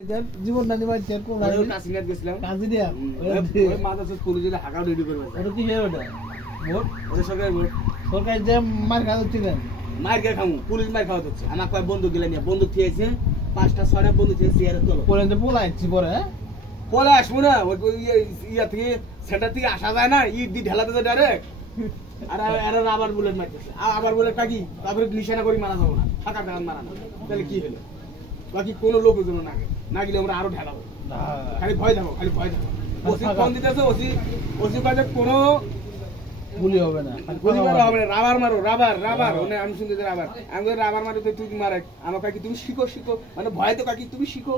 জীবন নানি ভাই চেক করে ওই কাশিনাথ গেছিলাম কাজী দিয়া ওই মাদ্রাসা স্কুলে যেটা হাঁকাও রেডি করবে ওটা কি হে ওটা ভোট ওটা সরকারি ভোট সরকার যে মার খাওয়াচ্ছিলেন মার কে খামু পুলিশ মার খাওয়া হচ্ছে আমার কয় বন্দুক গেলে নিয়ে বন্দুক থিয়েছে 5টা 6টা বন্দুক থিয়েছে চেয়ারে তোলো পরে যে পোলাইছি পরে পরে আসবো না ওই ইয়া থেকে সেন্টার থেকে আসা যায় না ইট দি ঢেলাতে যায় ডাইরেক্ট আর আবার বুলেট মারতেছে আবার বুলেটটা কি তারপরে নিশানা করি মারা যাবো না ফাঁকা টাকা মারা না তাহলে কি হলো বাকি কোনো লোকের জন্য না গেলে আমরা আরো ঢেলাবো খালি ভয় থাকো ওসি ফোন দিতেছে ওসি কাজে কোনো গুলি হবে না গুলি মারা হবে না রাবার মানে আমি শুনতে আমি রাবার মারে তো তুই মারে আমার কাকি তুমি শিখো মানে ভয় তো কাকি তুমি শিখো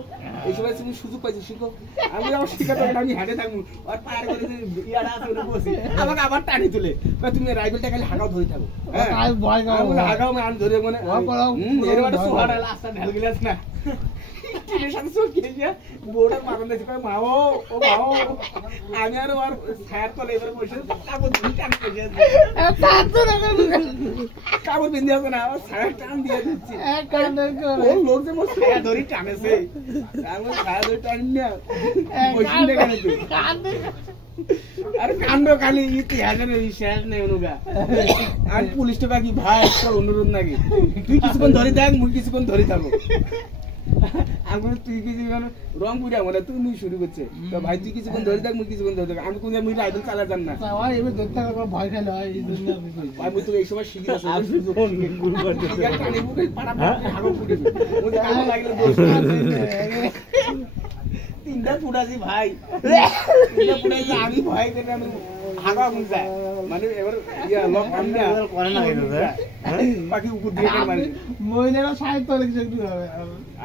এই সময় তুমি সুযোগ পাইছো শিখো আমি আবার শিখাতে আমি হাঁটে থাকবো আর পার করে ইয়াটা আছে ওটা বসি আমাকে আবার টানি তুলে তুমি রাইফেলটা খালি হাগাও ধরে থাকো হ্যাঁ ভয় হাগাও আমি ধরে মানে এর মানে সোহাটা লাস্টটা ঢাল গিলাস না কিনে সাথে সব কিনে গিয়া বোর্ডের মারন দেখি কয় মাও আমি আর ওর ছায়ার তলে এবারে বসে কাপড় ধুই টান করে কাপড় পিন্ধে আছে না আমার ছায়ার টান দিয়ে দিচ্ছি ও লোক যে মোর ছায়া ধরি টানেছে আমি ছায়া ধরি টান না বসে দেখে তুই আর কাণ্ড খালি ইতিহাসের শেষ নেই অনুগা আর পুলিশটা বাকি ভাই একটা অনুরোধ নাকি তুই কিছুক্ষণ ধরে থাক মুই কিছুক্ষণ ধরে থাকো আমি তুই কিছুক্ষণ রং পুরা মানে তুই শুরু করছে তো ভাই তুই কিছুক্ষণ ধরে থাক মুই কিছুক্ষণ ধরে থাক আমি কোন মুই রাইফেল চালা যান না এবার ধরতে হবে ভয় খাইলে হয় এই জন্য আমি কইছি ভাই মুই তো এই সময় শিখি আছে গুরু করতে কানে মুখে পাড়া হাগো ফুটে মুই কানে লাগলে দোষ তিনটা ফুটাছি ভাই তিনটা ফুটাইছি আমি ভয় করে আমি হাগা মুজা মানে এবার ইয়া লক আমরা করে না বাকি উপর দিয়ে মারি মহিলারা সাহিত্য লিখছে একটু হবে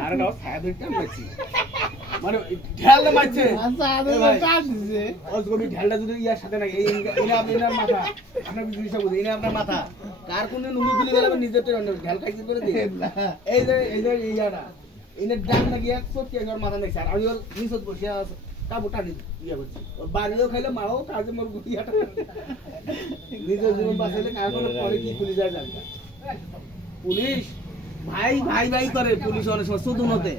আর না সাহিত্যটা মারছি মানে ঢেল মারছে আচ্ছা আদে চাপ দিছে অজগবি ঢেলটা যদি ইয়ার সাথে না এই ইনা আপনার মাথা আপনার জিনিসটা বুঝে ইনা আপনার মাথা কার কোন নুনি গুলি গেলে নিজেরটা ঢেল খাইতে করে দিই এই যে ইয়াটা ইনে ডান লাগিয়া চোখে একবার মাথা দেখছে আর আমি নিচত বসিয়া কাপড় টানি ইয়া করছি বাড়িও খাইলে মাও কাজে মোর গুটিয়াটা নিজের জীবন বাঁচাইলে কার কোনো পরে কি পুলিশ যায় জানতা পুলিশ ভাই করে পুলিশ অনেক সময় শুধু নতে